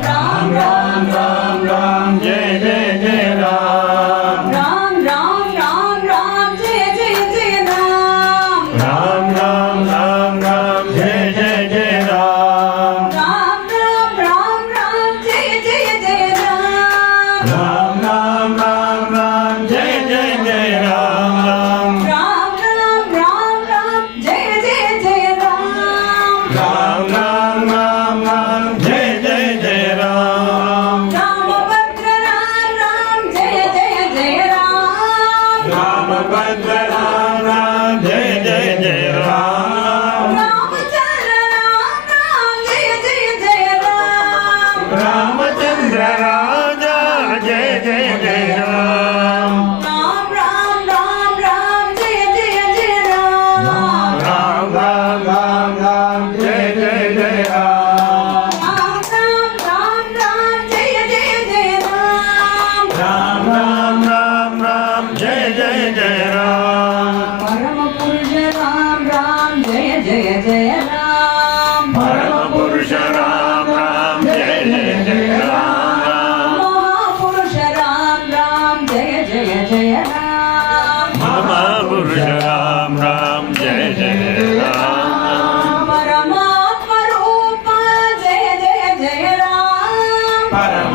राम राम राम राम जय जय जय राम राम राम राम राम जय जय जय राम राम राम राम राम जय जय जय राम राम राम राम राम जय जय जय राम राम राम राम राम जय जय जय राम राम राम राम राम जय जय जय राम राम राम राम राम जय जय जय राम रामभद्र राम राम जय जय जय राम रामभद्र राम राम जय जय जय राम रामचंद्र राम राम जय जय जय राम रामचंद्र राजा जय जय जय राम राम राम राम राम जय जय जय राम राम राम राम राम जय जय जय राम राम राम राम राम जय जय जय राम राम राम राम राम जय जय जय राम परम पुरुष राम राम जय जय जय राम परम पुरुष राम राम जय जय जय राम महापुरुष राम राम जय जय जय राम महापुरुष राम राम जय जय राम परमात्मा रूप जय जय जय राम परम